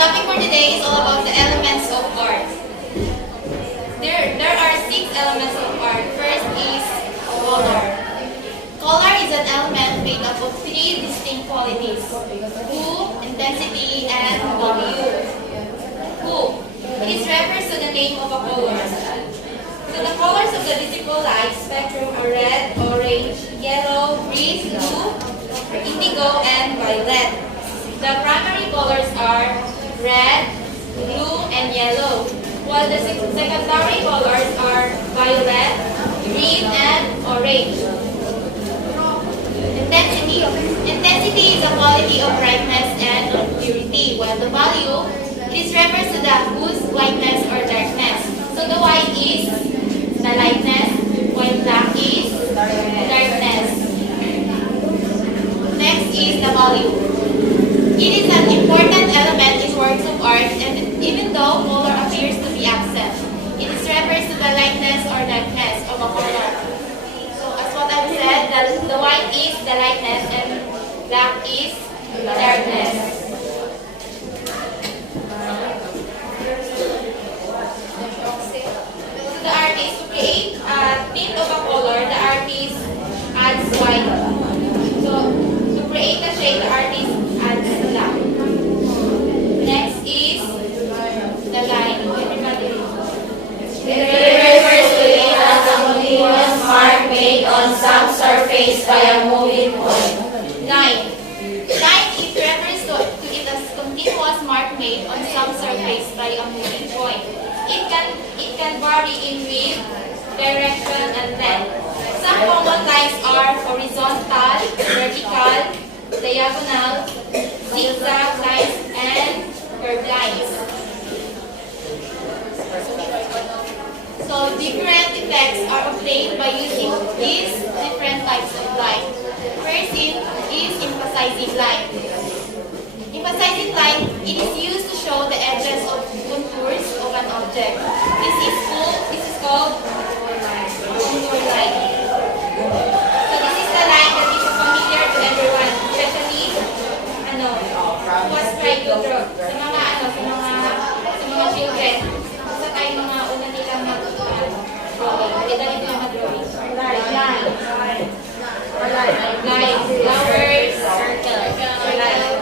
topic for today is all about the elements of art. There are 6 elements of art. First is color. Color is an element made up of 3 distinct qualities: hue, intensity, and value. Hue. It refers to the name of a color. So the colors of the visible light spectrum are red, orange, yellow, green, blue, indigo, and violet. The primary colors are red, blue, and yellow, while the secondary colors are violet, green, and orange. Intensity. Intensity is the quality of brightness and purity, while the value refers to the hue's whiteness or darkness. So the white is the lightness, while black is darkness. Next is the value. It is an important element in works of art, and even though color appears to be absent, it refers to the lightness or darkness of a color. So as what I've said, the white is the lightness and black is the darkness. So the artist, to create a tint of a color, the artist adds white. So to create a shade, the artist adds black. Next is the line. It refers to it as a continuous mark made on some surface by a moving point. Line. Line, it refers to it as continuous mark made on some surface by a moving point. It can vary in width, direction, and length. Some common lines are horizontal, vertical, diagonal, zigzag lines, and curved lines. So different effects are obtained by using these different types of line. First is emphasizing line. Emphasizing line, it is used to show the edges of contours of an object. This is called contour line. So this is the line that is familiar to everyone, especially who has tried to draw. Sa mga children. Sa tayo mga una nilang mag-drawing. Kita nito yung mag-drawing. Line. Flowers. Circle.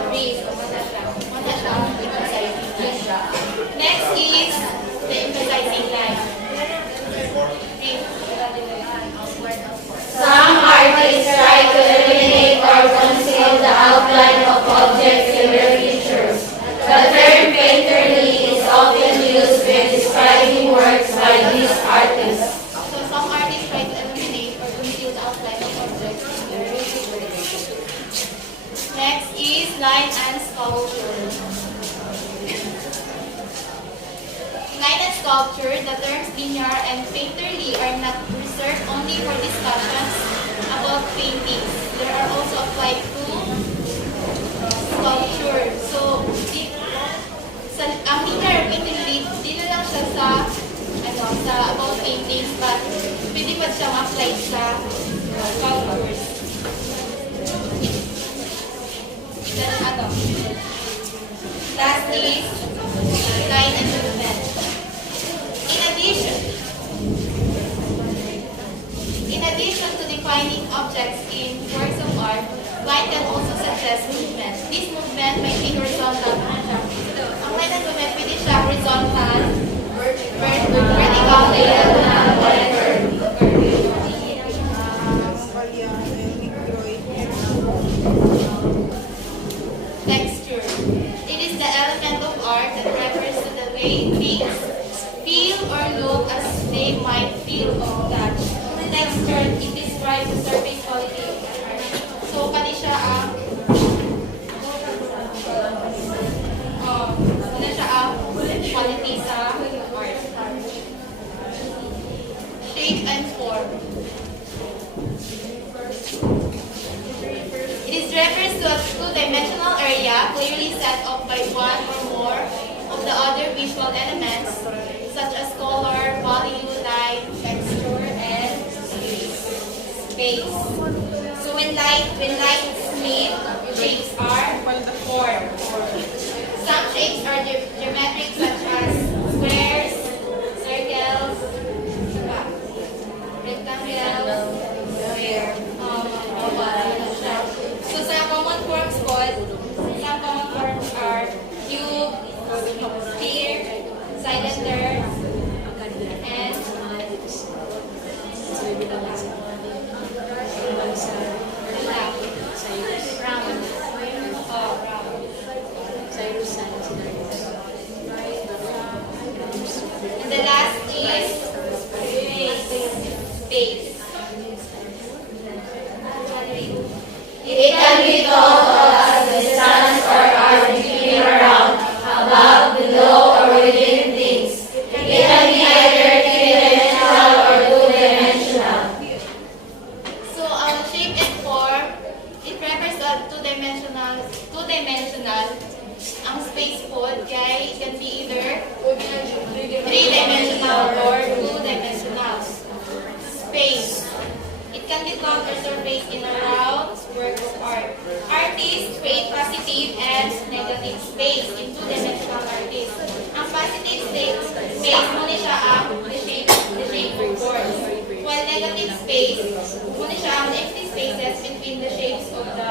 Trees. Next is the emphasizing line. Some artists try to eliminate or conceal the outline of objects in their pictures. The term painterly is often used when describing works by these artists. So some artists try to eliminate or conceal the outline of objects. Next is line and sculpture. Line and sculpture, the terms linear and painterly are not reserved only for discussions about paintings. They are also applied to sculpture. So, ang linear or painterly, di na lang siya sa about paintings, but pwede pa siya ma-apply sa sculptures. Last is line and movement. In addition to defining objects in works of art, line can also suggest movement. This movement may be horizontal. Ang line and movement, pwede siya horizontal, vertical, diagonal, whatever. Texture. It is the element of art that refers to the way things feel or look as they might feel or touch. Texture, it describes the surface quality of the art. So, kani siya ang quality sa art. Shape and form. It refers to a two-dimensional area clearly set off by one or more of the other visual elements such as color, value, light, texture, and space. So when light is made, shapes are formed. Some shapes are geometric such as squares, circles, rectangles, so sa common forms po, some common forms are cube, sphere, cylinder, and round. And the last is space. It can be thought of as the distance or arc between or around, above, below, or within things. It can be either three-dimensional or two-dimensional. So our shape and form, it refers to two-dimensional. Ang space po, kaya it can be either three-dimensional or two-dimensional. Space. It can be found or surface in a round work of art. Artists create positive and negative space in two-dimensional artists. Ang positive space, muna siya ang the shape of boards. While negative space, muna siya ang empty spaces between the shapes of the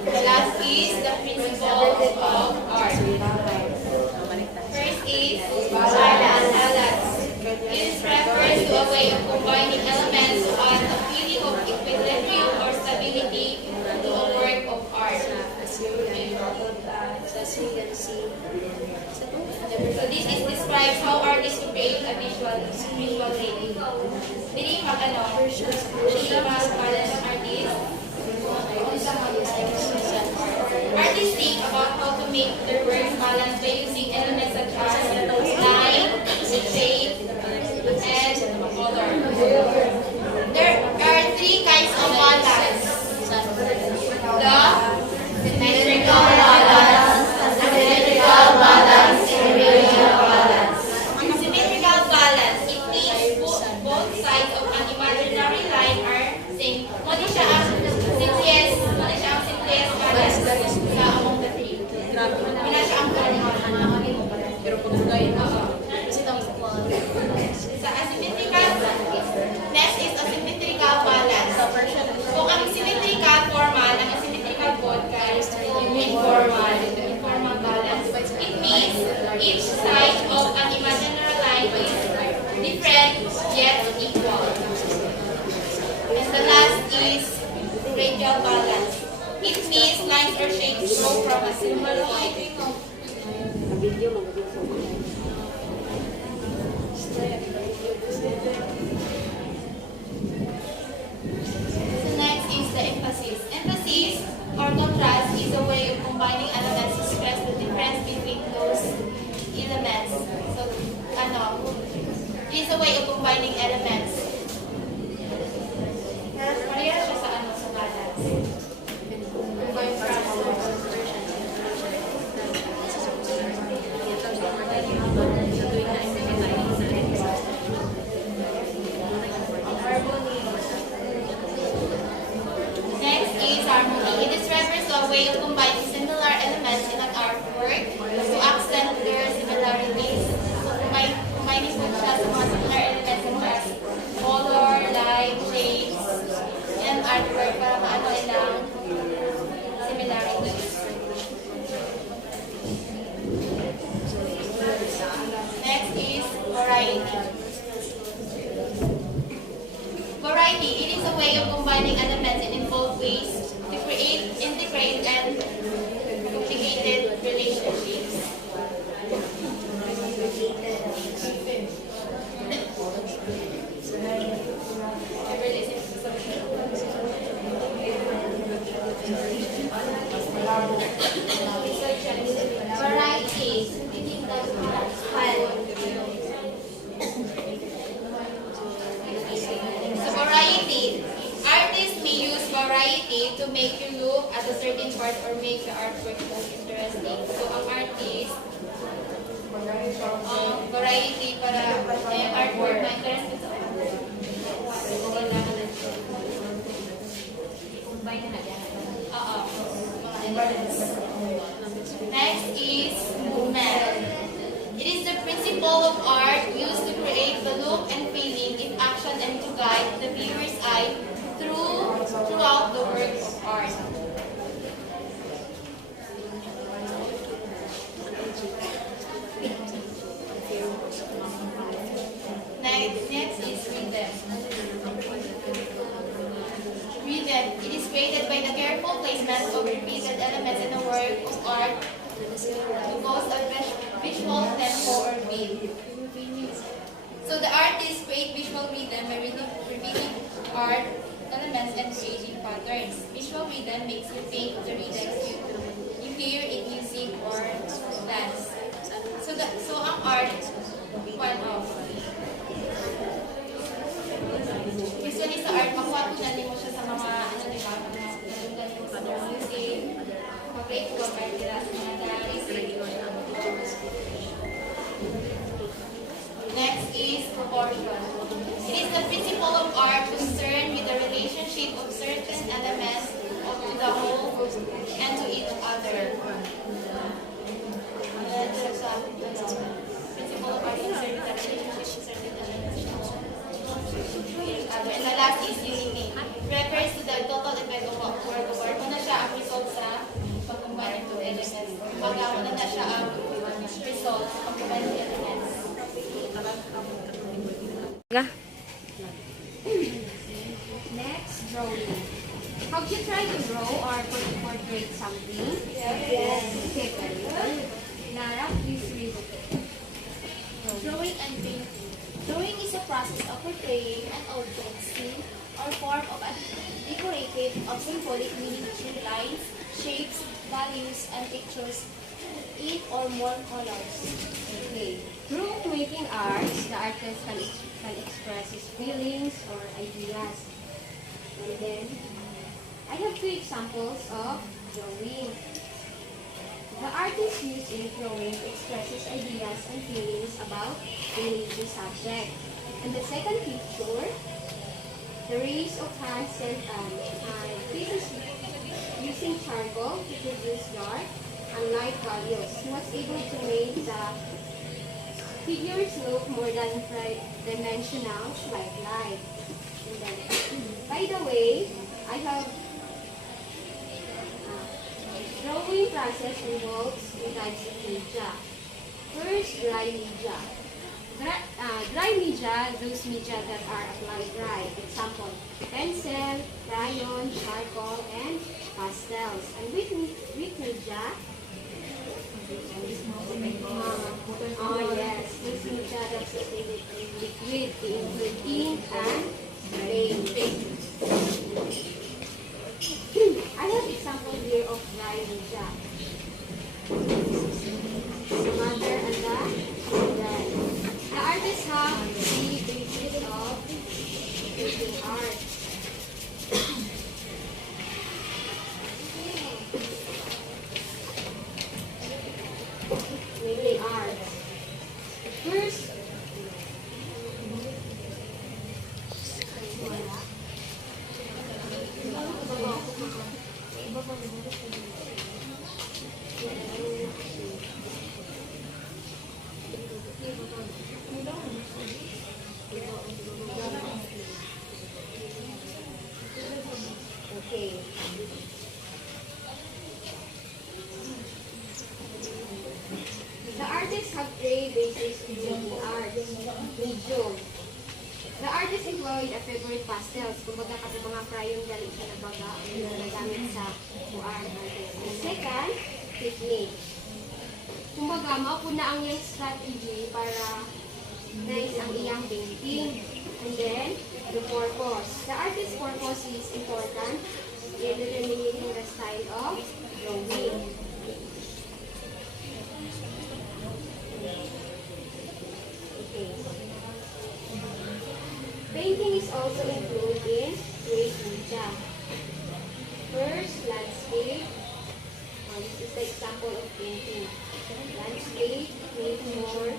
The last is the principles of art. First is balance. This refers to a way of combining elements to add a feeling of equilibrium or stability to a work of art. So this is describes how artists create a visual reading. Dili balance ng artist. Artists think about how to make their works balance by using elements such as line, shape, and color. There are three kinds of balance. The symmetrical balance, asymmetrical balance, and radial balance. Symmetrical balance, it means both sides of an imaginary line are same. Muna siya ang simplest balance sa among the three. Muna siya ang sa asymmetrical, next is asymmetrical balance. Kung ang symmetrical formal, ang asymmetrical podcast, informal balance, it means each side of an imaginary line is different yet equal. And the last is radial balance. It means lines or shapes grow from a single point. So next is the emphasis. Emphasis or contrast is a way of combining elements to stress the difference between those elements. So, it is a way of combining elements. Pareha siya sa sa balance. Going from next is harmony. It is refers to a way of combining similar elements in an artwork to accent their similarities. So, combining po siya sa mga similar elements such as color, light, shapes, and artwork para maano ilang similarities. Next is variety. Variety, it is a way of combining elements in both ways to create, integrate, and complicated relationships. Varieties. So variety. Artists may use variety to make you look at a certain part or make the artwork more interesting. So ang artist, variety para artwork na interesting sa guide the viewer's eye throughout the work of art. Next is rhythm. Rhythm. It is created by the careful placement of repeated elements in a work of art to cause a visual tempo or beat. So the artist create visual rhythm by repeating art elements and creating patterns. Visual rhythm makes you think of the rhythms you hear in music or dance. So ang art, usually sa art, makuha ko na mo siya sa mga, di ba, mga music, mag-create ko, mag-tira sa mga dance. Next is proportion. It is the principle of art concerned with the relationship of certain elements to the whole and to each other. Principle of art concerned with the relationship of certain elements to each other. And the last is unity. Refers to the total effect of a work of art. Kung na siya ang result sa pag-combine into elements. Magawa na siya ang result sa pag-combine into elements. Next, drawing. Have you tried to draw or portray something? Yes. Okay, very good. Lara, please read it. Drawing and painting. Drawing is a process of portraying an object, scene, or form of a decorative or symbolic meaning through lines, shapes, values, and pictures in or more colors. Okay. Through making arts, the artist can express his feelings or ideas. And then, I have two examples of drawing. The artist used in drawing expresses ideas and feelings about religious subject. And the second picture, the rays of hands and pieces using charcoal to produce dark and light values. He was able to make the figures look more than dimensional like light. And then, by the way, I have drawing process involves two types of media. First, dry media. Dry media, those media that are applied dry. Example, pencil, crayon, charcoal, and pastels. And with media, yes, this media that's liquid, they include ink and paint. I have example here of dry media. The mother and the children. The artists have three bases of creating art. Making art. First, okay. The artists have three bases in making art. Medium. The artist employed a favorite pastels. Kumbaga kasi mga crayon galing siya na baga nagamit sa art. And second, technique. Kumbaga, mao po na ang iyang strategy para nice ang iyang painting. And then, the purpose. The artist's purpose is important in determining the style of drawing. Okay. Painting is also included in great media. First, landscape. This is the example of painting. Landscape, make more.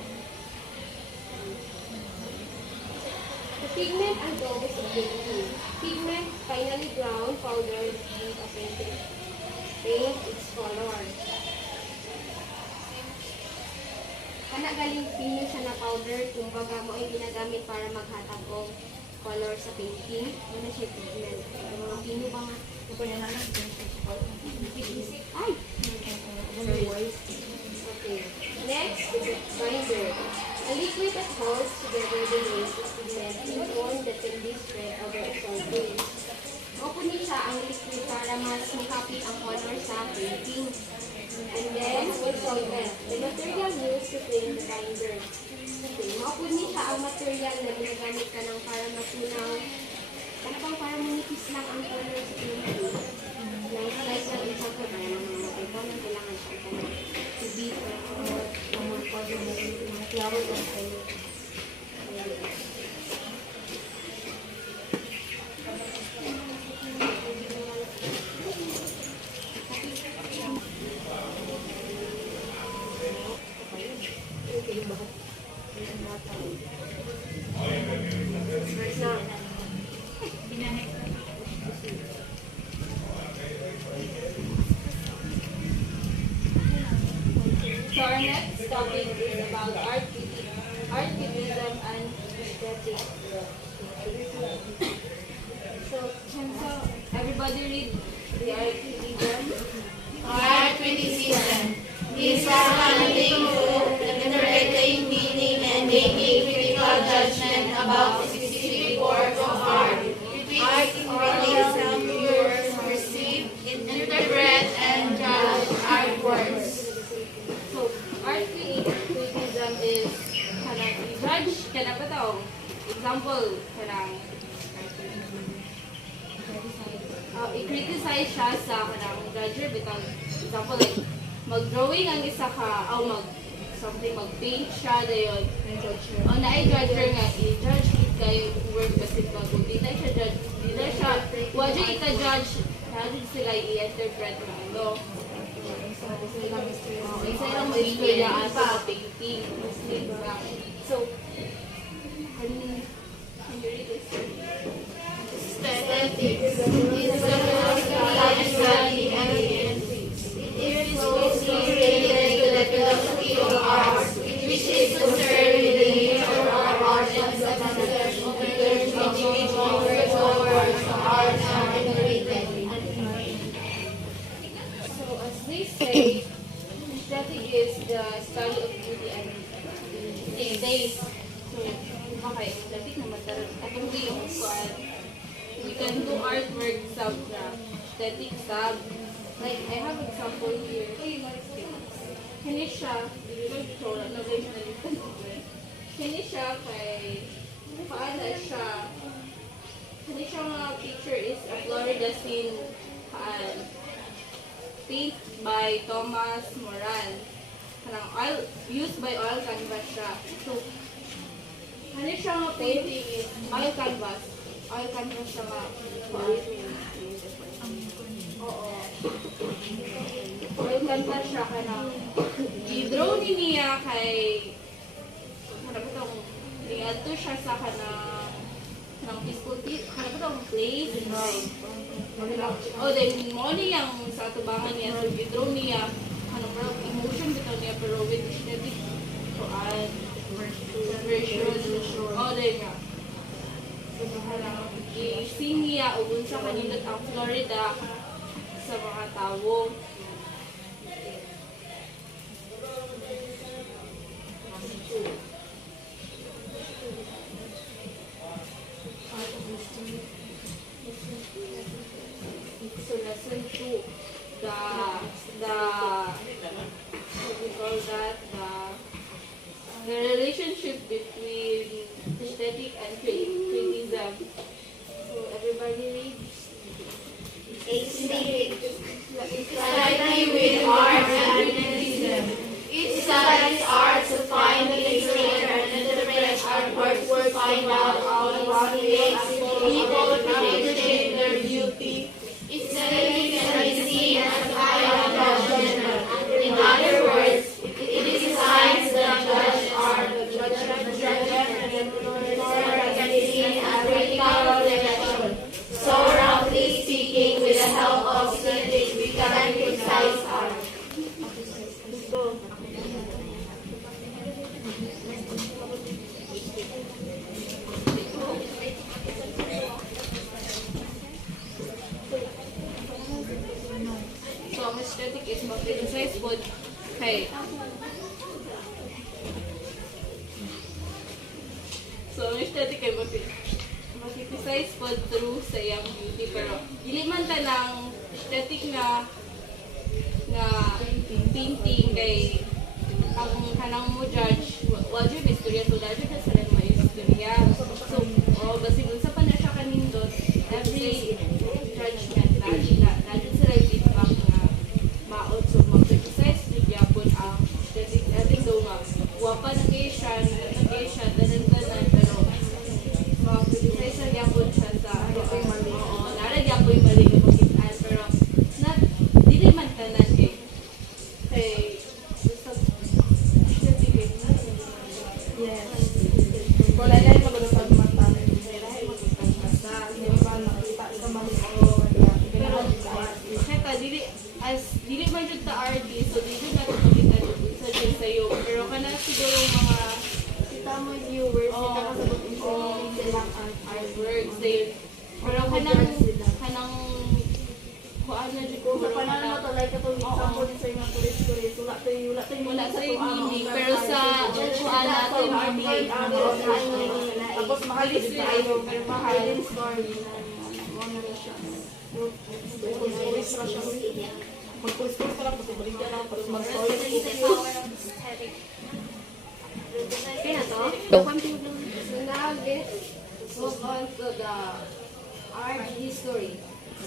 The pigment and colors of painting. Pigment, finely ground powder with a painting. Paint its color. Kana galing pinyo siya na powder, kumbaga mo ay ginagamit para maghatag og color sa painting. Ano siya pigment? Mga pino ba nga? Ay! Sorry. Okay. Next, binder. A liquid that holds together the rays of pigment in form that can be spread over a solvent. Open niya siya ang liquid para mas makapit ang color sa painting. And then, with solvent. The material used to clean the binder. Okay, maupod niya siya ang material na ginagamit ka ng para matunaw. Ano bang para manipis lang ang color sa painting? Like, slice lang isang ko para mga kailangan kailangan siya to beat ang mga color na mga flower or color. So our next topic is about art criticism and aesthetic. So can everybody read the art criticism? Art criticism is responding to, interpreting meaning, and making critical judgment about a specific work of art. Art criticism viewers perceive, interpret, and judge artworks. So art criticism is kanang judge kana ba tao? Example kanang i-criticize siya sa kanang judger bitang example like mag-drawing ang isa ka mag-paint siya dayon o na-judger nga i-judge it kayo work kasi kung di na siya judge di na siya wadyo ita-judge na sila i-interpret ng ano isa lang mag-istorya sa painting so can you read this? Aesthetics is the philosophy study and it is closely related to the philosophy of art, which is concerned with the nature of art and the concept of individual works or works of art and created. So as they say, aesthetic is the study of beauty and taste. So, okay, aesthetic naman tayo. Atong bilong kuan. We can do artwork sub na aesthetic sub. Like, I have example here. Kani siya, kani siya kay paana siya. Kani siya mga picture is a Florida scene paint by Thomas Moran. Kanang oil, used by oil canvas siya. So, ano siya nga painting is oil canvas. Oil canvas siya nga. Oo. Oil canvas siya kanang i-draw ni niya kay hanap ito niadto siya sa kanang peaceful hanap ito place right. Oh, then mo niyang sa tubangan niya so i-draw niya kanang parang emotion bitaw niya pero with aesthetic version. Oh, then nga. So, i-sing niya o unsa kanindot ang Florida sa mga tawo. So, lesson 2, what we call that, the relationship between aesthetic and criticism. So, everybody reads. Slightly with art and criticism. It studies art to find the literature and interprets artworks to find out how it creates people to appreciate their beauty. Aesthetic can be seen as a kind of judgment. In other words, it is science that judges art, aesthetic is mag-criticize po kay so ang aesthetic kay mag-criticize po through sa iyang beauty pero dili man ta ng aesthetic na painting kay ang kanang mo judge wala jud istorya so dahil ka sa mga istorya so basig unsa pa na siya kanindot every judgment dahil sila feedback na maot so mag-criticize jud yapon ang aesthetic I think daw nga wapa na kay siya tanan pero mag-criticize sa yapon siya sa nara yapon mali yung makitaan pero not dili man tanan kay Yes. Wala na yung magulupag mata. Kaya dili man jud ta artist so dili nato makita jud sa jud sayo pero kana siguro mga kita mo viewers kita ka sa silang artworks they pero kanang kuan na jud Kung sa panahon mo to, like katong example din sa yung mga tulis-tulis, wala sa yung meaning pero sa kuan nato yung meaning tapos mahal din tayo, pero mahal din story. Magpulis ka siya. Magpulis ka lang, pagkubulig ka lang, tapos mag-story. Okay na to? Go. So now let's move on to the art history.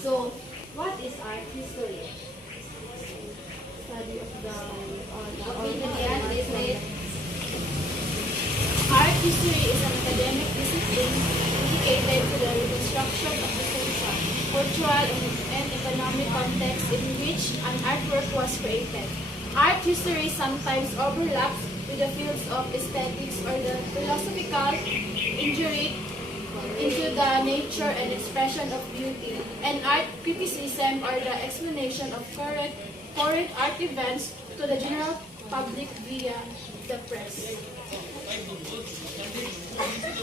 So, what is art history? Study of the business. Art history is an academic discipline dedicated to the reconstruction of the social, cultural, and economic context in which an artwork was created. Art history sometimes overlaps with the fields of aesthetics or the philosophical inquiry into the nature and expression of beauty, and art criticism or the explanation of current art events to the general public via the press.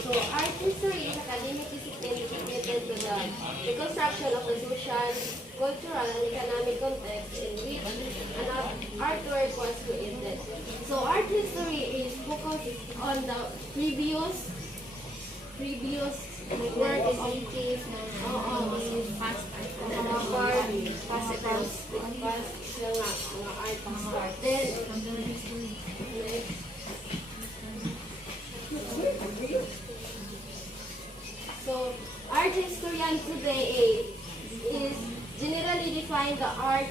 So, art history is academic discipline dedicated to the reconstruction of the social, cultural, and economic context in which an artwork was created. So, art history is focused on the previous work is past art started. So, art historian today is generally define the art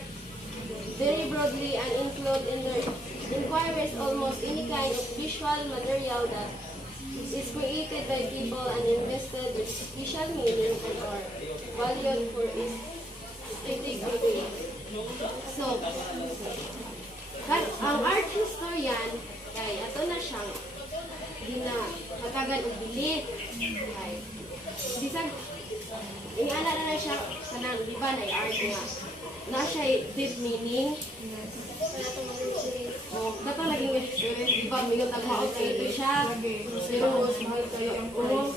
very broadly and include in their inquiries almost any kind of visual material that is created by people and invested with special meaning and or valued for its aesthetic appeal. So, ang art historian, kay ato na siyang matagal og bilit. Kay bisan ingana na siya kanang di ba na art nga na siya deep meaning. Dapat laging experience, di ba? Mingon tagmaot kayo ito siya. Pero, mahal kayo ang ulo.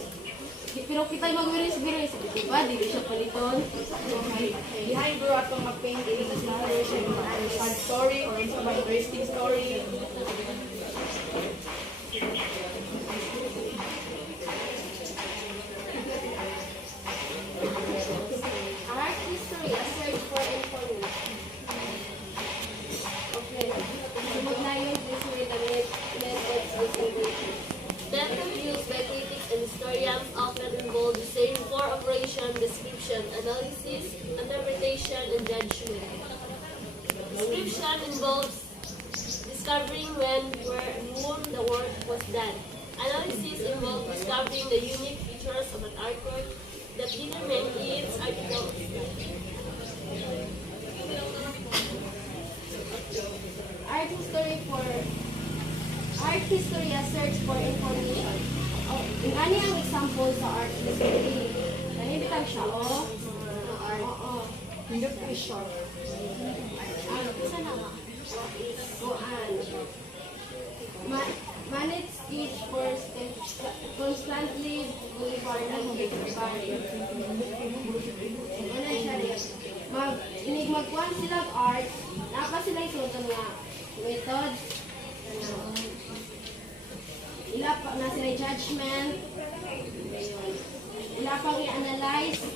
Pero kita yung mag-wiris-wiris. Di ba? Di siya paliton. Behind bro, atong mag-paint, ini kasi siya yung sad story or some interesting story. Art history, a search for information. Okay. Sunod na yun, please read the methods of information. Method used by critics and historians often involve the same four operation, description, analysis, interpretation, and judgment. Description involves discovering when, where, and whom the work was done. Analysis involves discovering the unique features of an artwork that determine its article. Art history, a search for information. Oh, yung ani ang example sa art history. Nahibitang siya, oh. Hindi ko short. Isa na nga. Kuan. Manage each for constantly boulevard and boulevard. Ano siya rin? Magkuhan sila art na Aka sila isunod nga method. Ila pa na sila judgment. Ayun. Ila pang i-analyze.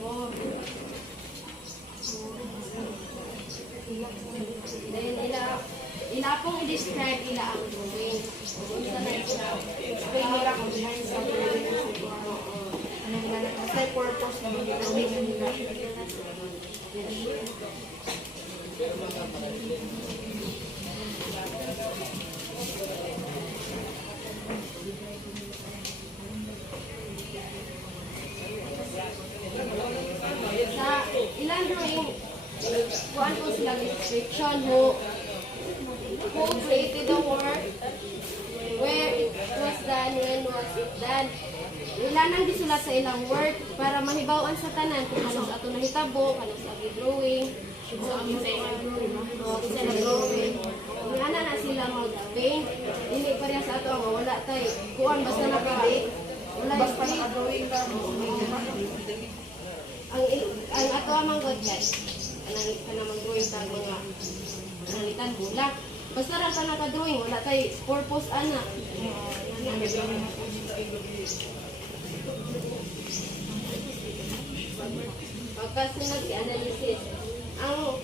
Oh. Then ila pong i-describe ila ang drawing. Unsa na siya. Explain nila kung behind sa ano nila na kasi purpose ng drawing nila. Sa ilang drawing, kuhaan po sila description who created the work, where it was done, when was it done. Wala nang gisulat sa ilang work para mahibawan sa tanan kung ano sa ato nahitabo, ano sa ato drawing, isa na drawing. Nga na sila mag-paint. Hindi pa rin sa ato ang wala tayo. Kuhaan basta wala Basta yung naka-drawing ka. ang ato amang god guys. Kanang mag-drawing ta mga nalitan bulak. Basta ra ka naka-drawing, wala tayo purpose ana. Pagkasunod analysis. Ang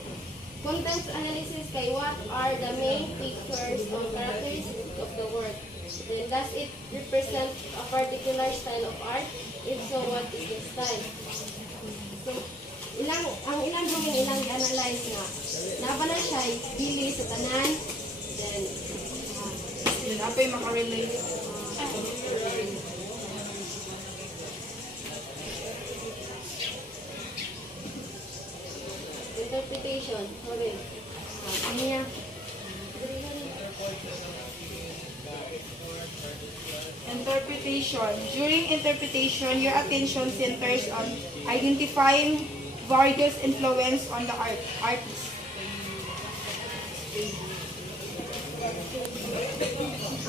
contents analysis kay what are the main features or characteristics of the work. Then does it represent a particular style of art? If so, what is the style? So, ang ilang drawing ilang i-analyze nga. Nabala siya, dili sa tanan. Then, Yun, apoy makarelate. interpretation. Okay. Ano niya? Interpretation. During interpretation, your attention centers on identifying various influence on the artist.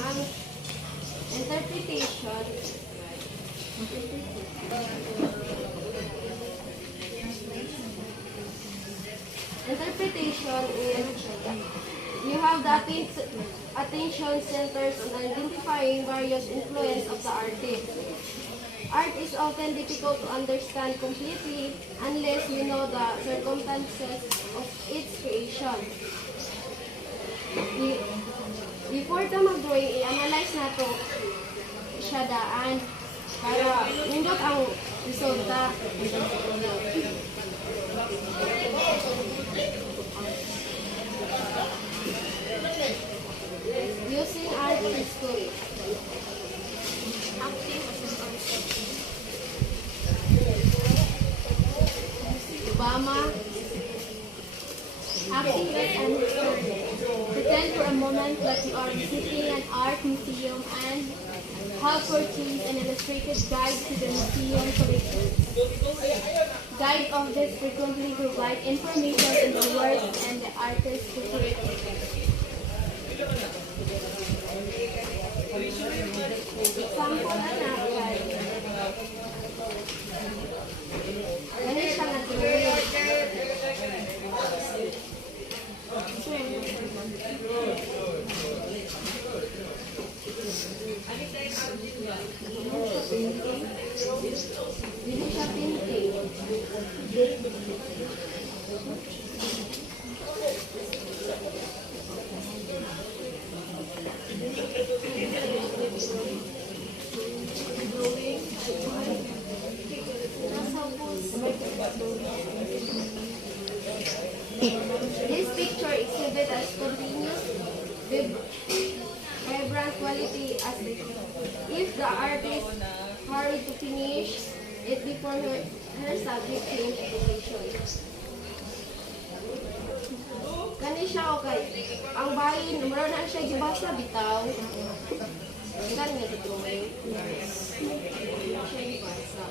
Ang interpretation is you have the attention centers on identifying various influence of the artist. Art is often difficult to understand completely unless you know the circumstances of its creation. Before ka mag-drawing, i-analyze na to siya daan para nindot ang resulta. Using art history. Obama. Acting like an historian. Pretend for a moment that you are visiting an art museum and have purchased an illustrated guide to the museum collection. Guide objects frequently provide information on the work and the artist who created it. Example na ganit siya nga drawing. Dili siya painting. This picture exhibits as continuous, vibrant quality as if the artist hurried to finish it before her subject changed position. Kani siya okay. Ang bahin, meron na siya gibasa bitaw. Kani nga dito mo yun. Siya gibasa.